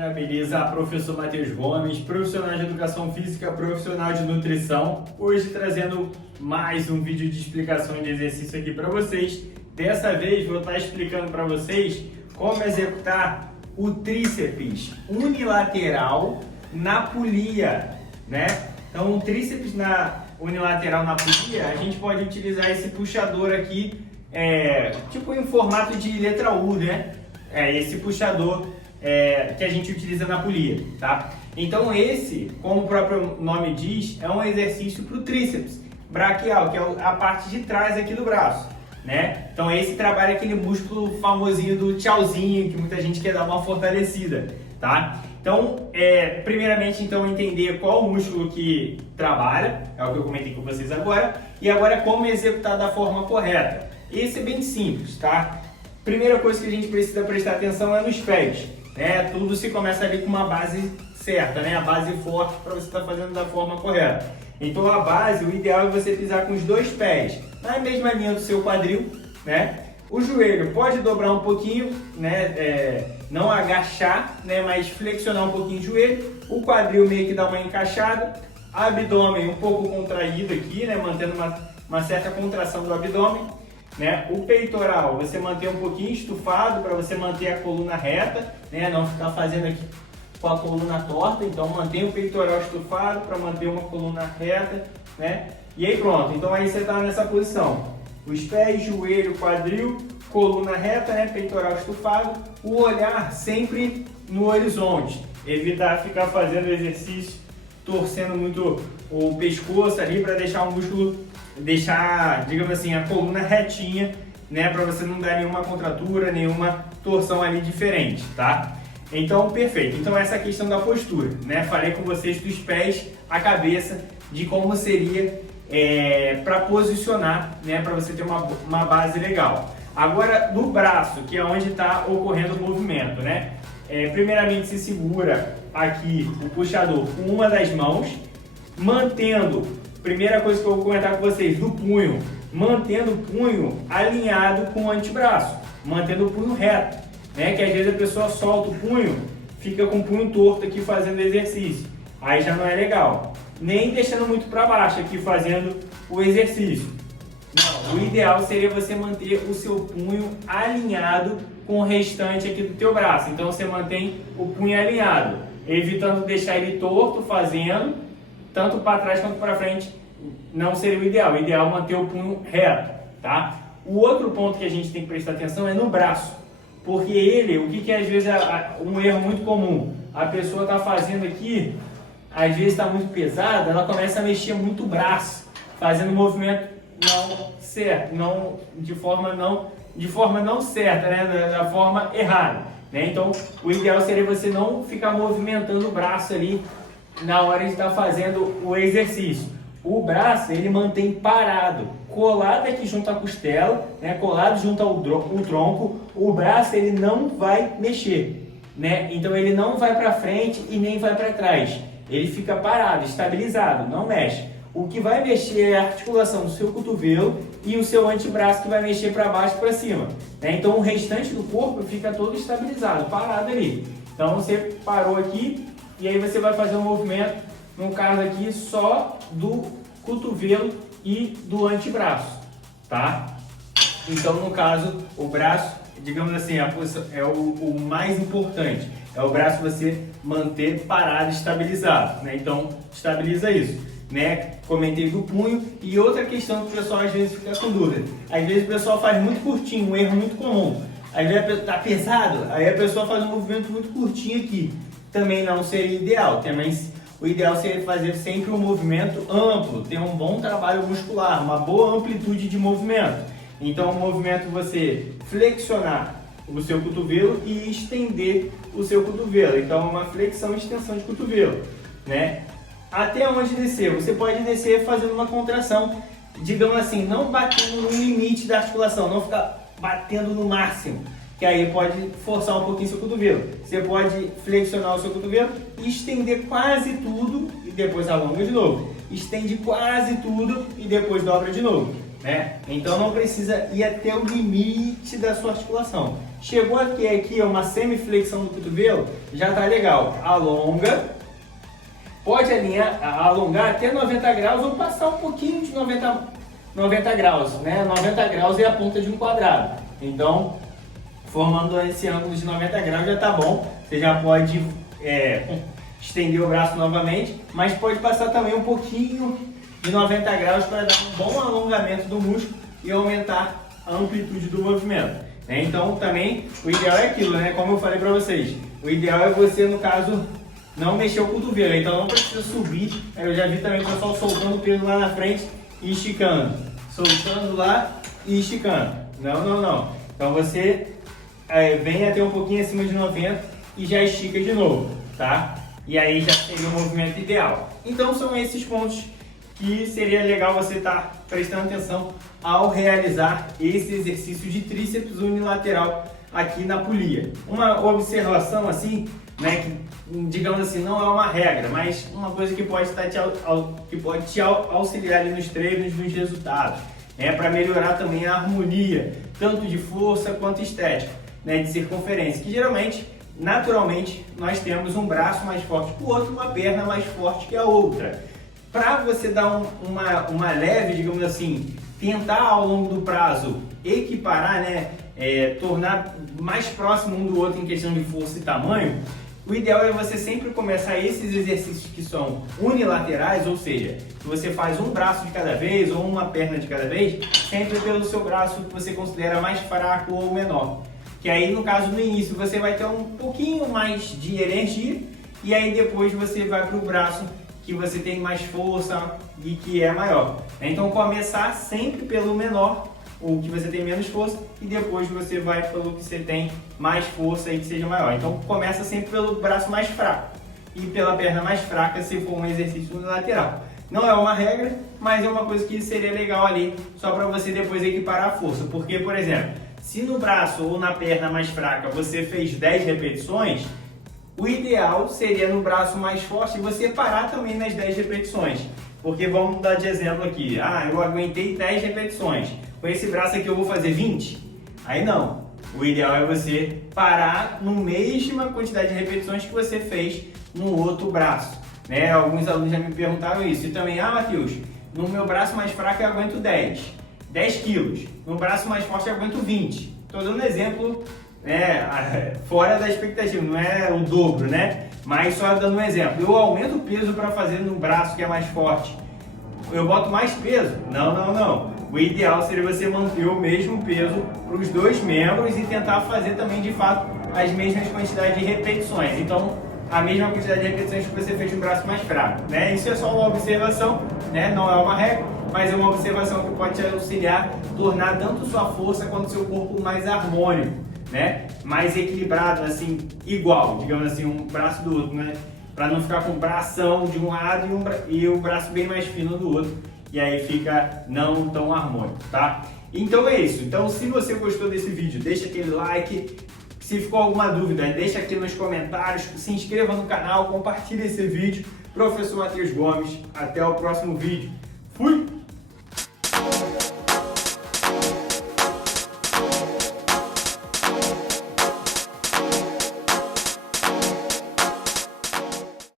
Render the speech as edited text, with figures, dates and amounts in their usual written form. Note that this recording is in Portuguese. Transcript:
galera, beleza? Professor Matheus Gomes, profissional de educação física, profissional de nutrição. Hoje trazendo mais um vídeo de explicação de exercício aqui para vocês. Dessa vez vou estar explicando para vocês como executar o tríceps unilateral na polia, né? Então o tríceps unilateral na polia, a gente pode utilizar esse puxador aqui, tipo em formato de letra U, né? Esse puxador que a gente utiliza na polia, tá? Então esse, como o próprio nome diz, é um exercício para o tríceps braquial, que é a parte de trás aqui do braço, né? Então esse trabalha aquele músculo famosinho do tchauzinho, que muita gente quer dar uma fortalecida, tá? Então, primeiramente, então, entender qual o músculo que trabalha, é o que eu comentei com vocês agora, e agora como executar da forma correta. Esse é bem simples, tá? Primeira coisa que a gente precisa prestar atenção é nos pés, né? Tudo se começa ali com uma base certa, né? A base forte para você estar fazendo da forma correta. Então a base, o ideal é você pisar com os dois pés na mesma linha do seu quadril, né? O joelho pode dobrar um pouquinho, né? Não agachar, né? Mas flexionar um pouquinho o joelho. O quadril meio que dá uma encaixada. Abdômen um pouco contraído aqui, né? Mantendo uma certa contração do abdômen. Né? O peitoral, você manter um pouquinho estufado para você manter a coluna reta, né? Não ficar fazendo aqui com a coluna torta. Então mantenha o peitoral estufado para manter uma coluna reta, né? E aí pronto, então aí você está nessa posição. Os pés, joelho, quadril, coluna reta, né? Peitoral estufado. O olhar sempre no horizonte. Evitar ficar fazendo exercício, torcendo muito o pescoço ali para deixar o músculo, digamos assim, a coluna retinha, né, para você não dar nenhuma contratura, nenhuma torção ali diferente, tá? Então, perfeito. Então essa é a questão da postura, né? Falei com vocês dos pés à cabeça, de como seria para posicionar, né, para você ter uma base legal. Agora, no braço, que é onde está ocorrendo o movimento, né? Primeiramente, se segura aqui o puxador com uma das mãos, mantendo. Primeira coisa que eu vou comentar com vocês, do punho, mantendo o punho alinhado com o antebraço, mantendo o punho reto, né? Que às vezes a pessoa solta o punho, fica com o punho torto aqui fazendo exercício, aí já não é legal. Nem deixando muito para baixo aqui fazendo o exercício. Não, o ideal seria você manter o seu punho alinhado com o restante aqui do teu braço. Então você mantém o punho alinhado, evitando deixar ele torto fazendo, tanto para trás quanto para frente, não seria o ideal. O ideal é manter o punho reto, tá? O outro ponto que a gente tem que prestar atenção é no braço, porque o que às vezes é um erro muito comum, a pessoa está fazendo aqui, às vezes está muito pesada, ela começa a mexer muito o braço, fazendo movimento não certo, de forma não certa, né? Da forma errada, né? Então, o ideal seria você não ficar movimentando o braço ali na hora de estar fazendo o exercício. O braço, ele mantém parado, colado aqui junto à costela, né? Colado junto ao tronco. O braço, ele não vai mexer, né? Então ele não vai para frente e nem vai para trás. Ele fica parado, estabilizado, não mexe. O que vai mexer é a articulação do seu cotovelo e o seu antebraço, que vai mexer para baixo e para cima, né? Então o restante do corpo fica todo estabilizado, parado ali. Então você parou aqui, e aí você vai fazer um movimento, no caso aqui, só do cotovelo e do antebraço, tá? Então, no caso, o braço, digamos assim, a posição é o mais importante. É o braço você manter parado, estabilizado, né? Então, estabiliza isso, né? Comentei do punho. E outra questão que o pessoal às vezes fica com dúvida. Às vezes o pessoal faz muito curtinho, um erro muito comum. Às vezes tá pesado, aí a pessoa faz um movimento muito curtinho aqui. Também não seria ideal, o ideal seria fazer sempre um movimento amplo, ter um bom trabalho muscular, uma boa amplitude de movimento. Então o movimento você flexionar o seu cotovelo e estender o seu cotovelo. Então uma flexão e extensão de cotovelo, né? Até onde descer? Você pode descer fazendo uma contração, digamos assim, não batendo no limite da articulação, não ficar batendo no máximo, que aí pode forçar um pouquinho seu cotovelo. Você pode flexionar o seu cotovelo e estender quase tudo e depois alonga de novo. Estende quase tudo e depois dobra de novo. né? Então não precisa ir até o limite da sua articulação. Chegou aqui uma semiflexão do cotovelo, já tá legal. Alonga, pode alongar até 90 graus ou passar um pouquinho de 90 graus, né? 90 graus é a ponta de um quadrado. Então, formando esse ângulo de 90 graus já tá bom. Você já pode estender o braço novamente, mas pode passar também um pouquinho de 90 graus para dar um bom alongamento do músculo e aumentar a amplitude do movimento. Então também o ideal é aquilo, né? Como eu falei para vocês, o ideal é você, no caso, não mexer o cotovelo, então não precisa subir. Eu já vi também o pessoal soltando o peso lá na frente e esticando, soltando lá e esticando. Não. Então você vem até um pouquinho acima de 90 e já estica de novo, tá? E aí já seria o movimento ideal. Então são esses pontos que seria legal você estar prestando atenção ao realizar esse exercício de tríceps unilateral aqui na polia. Uma observação assim, né, que digamos assim, não é uma regra, mas uma coisa que pode te auxiliar ali nos treinos, nos resultados, para melhorar também a harmonia, tanto de força quanto estética, né, de circunferência, que geralmente, naturalmente, nós temos um braço mais forte que o outro, uma perna mais forte que a outra. Para você dar uma leve, digamos assim, tentar ao longo do prazo equiparar, né, tornar mais próximo um do outro em questão de força e tamanho, o ideal é você sempre começar esses exercícios que são unilaterais, ou seja, que você faz um braço de cada vez ou uma perna de cada vez, sempre pelo seu braço que você considera mais fraco ou menor. Que aí, no caso, no início, você vai ter um pouquinho mais de energia e aí depois você vai para o braço que você tem mais força e que é maior. Então começar sempre pelo menor, o que você tem menos força, e depois você vai pelo que você tem mais força e que seja maior. Então começa sempre pelo braço mais fraco e pela perna mais fraca se for um exercício unilateral. Não é uma regra, mas é uma coisa que seria legal ali, só para você depois equiparar a força. Porque, por exemplo, se no braço ou na perna mais fraca você fez 10 repetições, o ideal seria no braço mais forte você parar também nas 10 repetições. Porque vamos dar de exemplo aqui, eu aguentei 10 repetições, com esse braço aqui eu vou fazer 20? Aí não, o ideal é você parar na mesma quantidade de repetições que você fez no outro braço, né? Alguns alunos já me perguntaram isso, e também, Matheus, no meu braço mais fraco eu aguento 10 quilos, no braço mais forte eu aguento 20. Estou dando exemplo fora da expectativa, não é o dobro, né? Mas só dando um exemplo, eu aumento o peso para fazer no braço que é mais forte, eu boto mais peso? Não. O ideal seria você manter o mesmo peso para os dois membros e tentar fazer também de fato as mesmas quantidades de repetições. Então, a mesma quantidade de repetições que você fez no braço mais fraco, né? Isso é só uma observação, né? Não é uma regra, mas é uma observação que pode te auxiliar, tornar tanto sua força quanto seu corpo mais harmônico, né? Mais equilibrado, assim, igual, digamos assim, um braço do outro, né? Para não ficar com o bração de um lado e o braço bem mais fino do outro, e aí fica não tão harmônico, tá? Então é isso. Então, se você gostou desse vídeo, deixa aquele like. Se ficou alguma dúvida, deixa aqui nos comentários, se inscreva no canal, compartilhe esse vídeo. Professor Matheus Gomes, até o próximo vídeo.